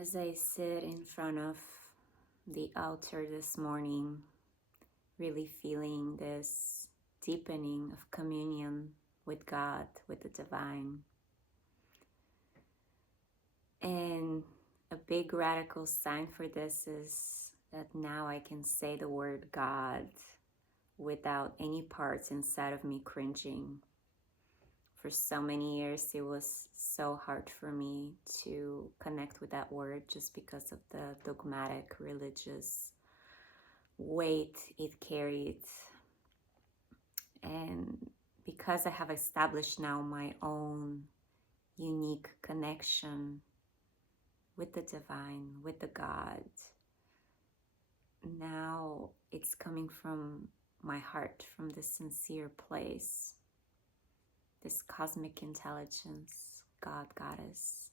As I sit in front of the altar this morning, really feeling this deepening of communion with God, with the divine. And a big radical sign for this is that now I can say the word God without any parts inside of me cringing. For so many years, it was so hard for me to connect with that word just because of the dogmatic religious weight it carried. And because I have established now my own unique connection with the divine, with the God, now it's coming from my heart, from this sincere place, this cosmic intelligence, God, Goddess,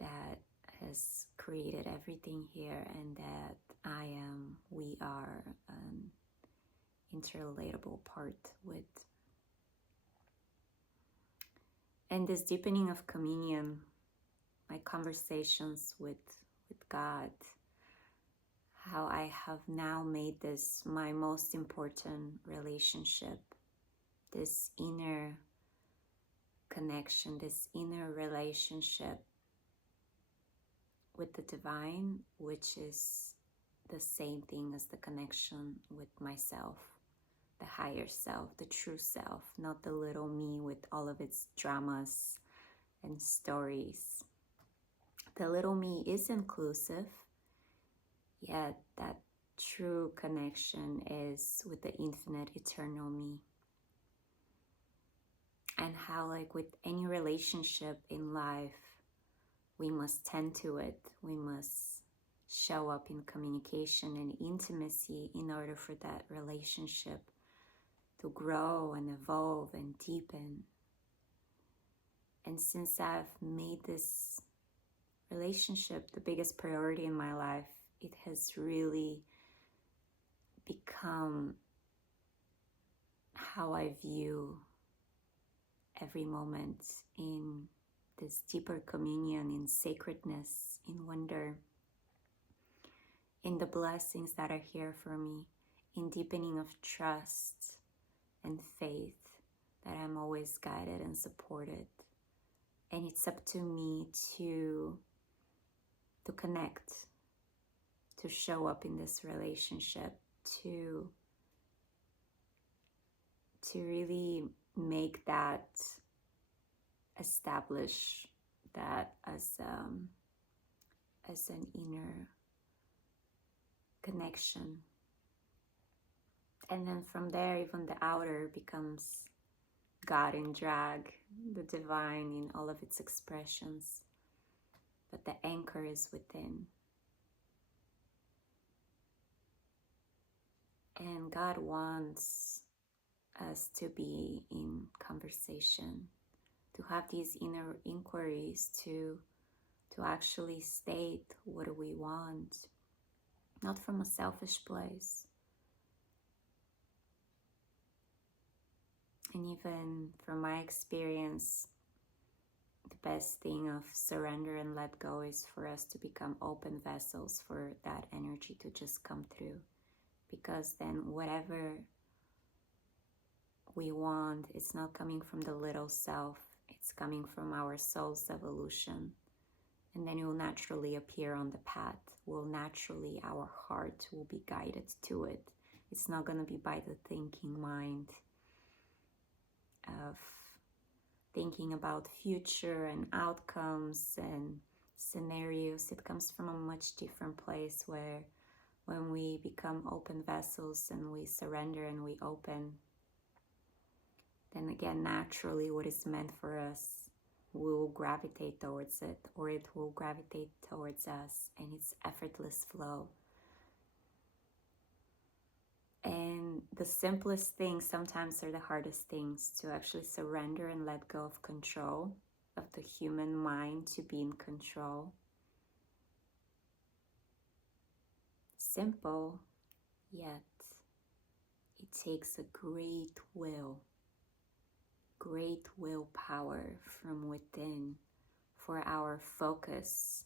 that has created everything here, and that I am, we are an interrelatable part with. And this deepening of communion, my conversations with God, how I have now made this my most important relationship, this inner connection, this inner relationship with the divine, which is the same thing as the connection with myself, the higher self, the true self, not the little me with all of its dramas and stories. The little me is inclusive, yet that true connection is with the infinite eternal me. And how, like with any relationship in life, we must tend to it. We must show up in communication and intimacy in order for that relationship to grow and evolve and deepen. And since I've made this relationship the biggest priority in my life, it has really become how I view every moment, in this deeper communion, in sacredness, in wonder, in the blessings that are here for me, in deepening of trust and faith that I'm always guided and supported. And it's up to me to connect, to show up in this relationship, to really make that, establish that as an inner connection. And then from there, even the outer becomes God in drag, the divine in all of its expressions. But the anchor is within. And God wants us to be in conversation, to have these inner inquiries, to actually state what do we want, not from a selfish place. And even from my experience, the best thing of surrender and let go is for us to become open vessels for that energy to just come through. Because then whatever we want, it's not coming from the little self, it's coming from our soul's evolution. And then it will naturally appear on the path. Our heart will be guided to it. It's not going to be by the thinking mind of thinking about future and outcomes and scenarios. It comes from a much different place, where when we become open vessels and we surrender and we open, then again, naturally what is meant for us will gravitate towards it, or it will gravitate towards us, and it's effortless flow. And the simplest things sometimes are the hardest things, to actually surrender and let go of control, of the human mind to be in control. Simple, yet it takes a great willpower from within for our focus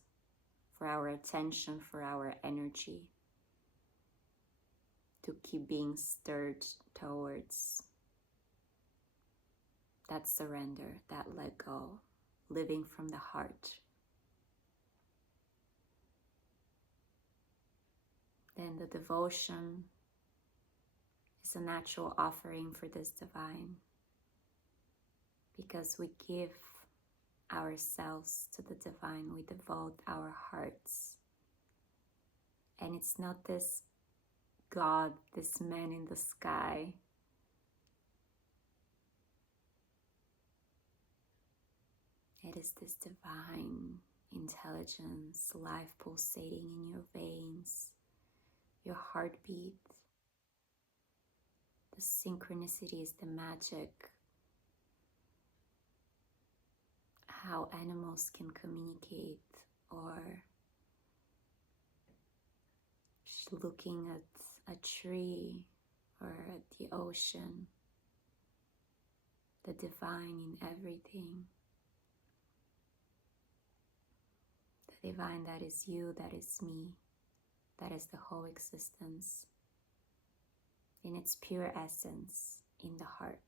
for our attention, for our energy, to keep being stirred towards that surrender, that let go, living from the heart. Then the devotion is a natural offering for this divine, because we give ourselves to the divine, we devote our hearts. And it's not this God, this man in the sky. It is this divine intelligence, life pulsating in your veins, your heartbeat. The synchronicity is the magic. How animals can communicate, or just looking at a tree or at the ocean. The divine in everything. The divine that is you, that is me, that is the whole existence. In its pure essence, in the heart.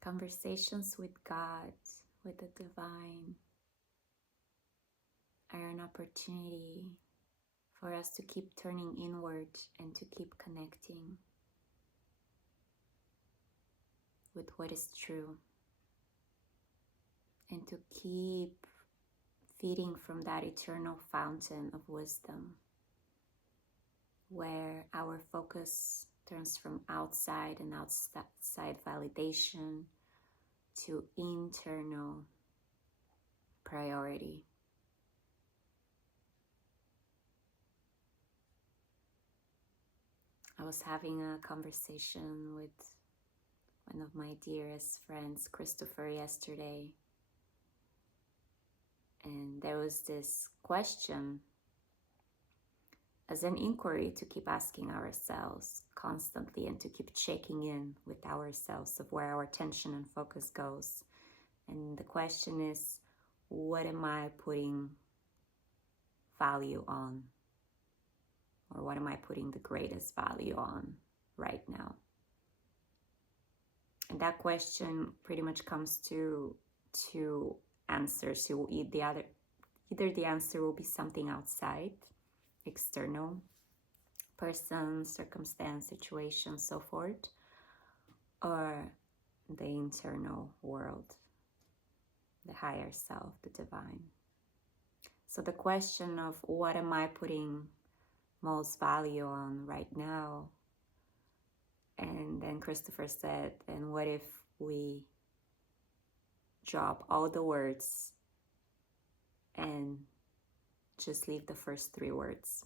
Conversations with God, with the divine, are an opportunity for us to keep turning inward and to keep connecting with what is true, and to keep feeding from that eternal fountain of wisdom, where our focus turns from outside and outside validation to internal priority. I was having a conversation with one of my dearest friends, Christopher, yesterday, and there was this question as an inquiry to keep asking ourselves constantly and to keep checking in with ourselves of where our attention and focus goes. And the question is, what am I putting value on? Or what am I putting the greatest value on right now? And that question pretty much comes to two answers. Either the answer will be something outside, external, person, circumstance, situation, so forth, or the internal world, the higher self, the divine. So the question of what am I putting most value on right now? And then Christopher said, and what if we drop all the words and just leave the first three words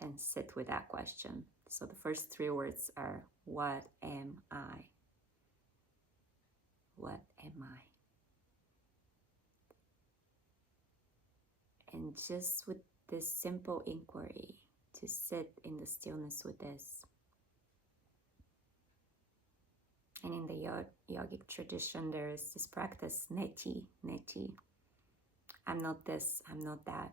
and sit with that question? So the first three words are, what am I? What am I? And just with this simple inquiry, to sit in the stillness with this. And in the yogic tradition, there is this practice, neti. I'm not this, I'm not that.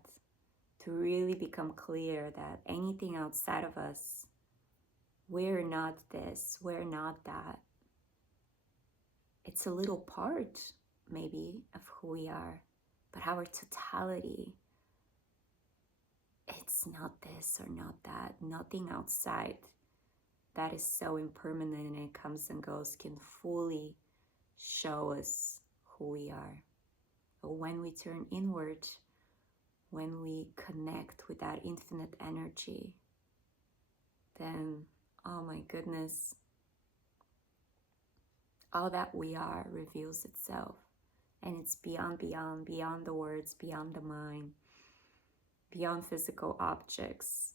To really become clear that anything outside of us, we're not this, we're not that. It's a little part, maybe, of who we are, but our totality, it's not this or not that. Nothing outside that is so impermanent and it comes and goes can fully show us who we are. But when we turn inward, when we connect with that infinite energy, then, oh my goodness, all that we are reveals itself. And it's beyond the words, beyond the mind, beyond physical objects.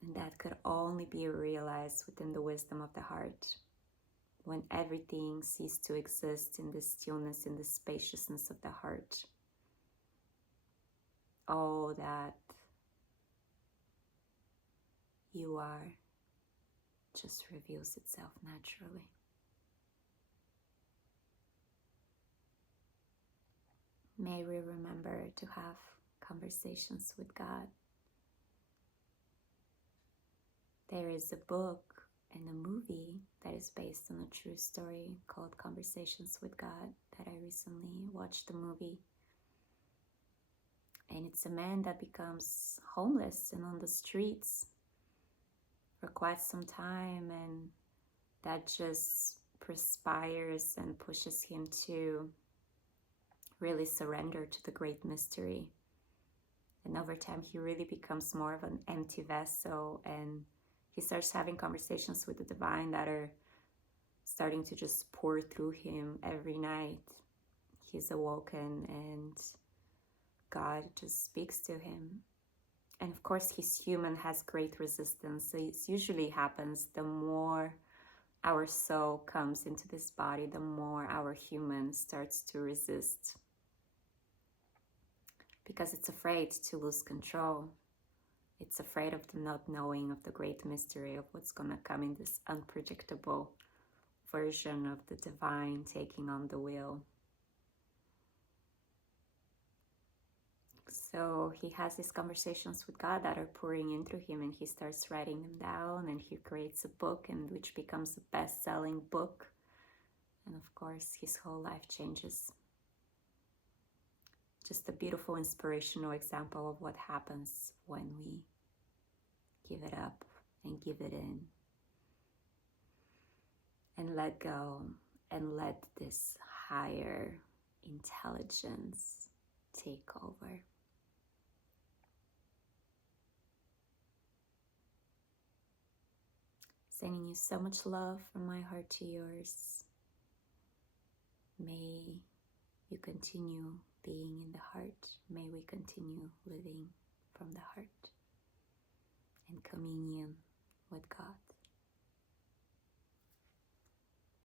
And that could only be realized within the wisdom of the heart, when everything ceases to exist in the stillness, in the spaciousness of the heart. All that you are just reveals itself naturally. May we remember to have conversations with God. There is a book and a movie that is based on a true story called Conversations with God that I recently watched the movie. And it's a man that becomes homeless and on the streets for quite some time, and that just perspires and pushes him to really surrender to the great mystery. And over time, he really becomes more of an empty vessel, and he starts having conversations with the divine that are starting to just pour through him every night. He's awoken and God just speaks to him. And of course, his human has great resistance. So it usually happens the more our soul comes into this body, the more our human starts to resist, because it's afraid to lose control. It's afraid of the not knowing of the great mystery of what's going to come in this unpredictable version of the divine taking on the will. So he has these conversations with God that are pouring in through him, and he starts writing them down, and he creates a book, and which becomes a best-selling book. And of course, his whole life changes. Just a beautiful, inspirational example of what happens when we give it up and give it in and let go and let this higher intelligence take over. Sending you so much love from my heart to yours. May you continue being in the heart. May we continue living from the heart in communion with God.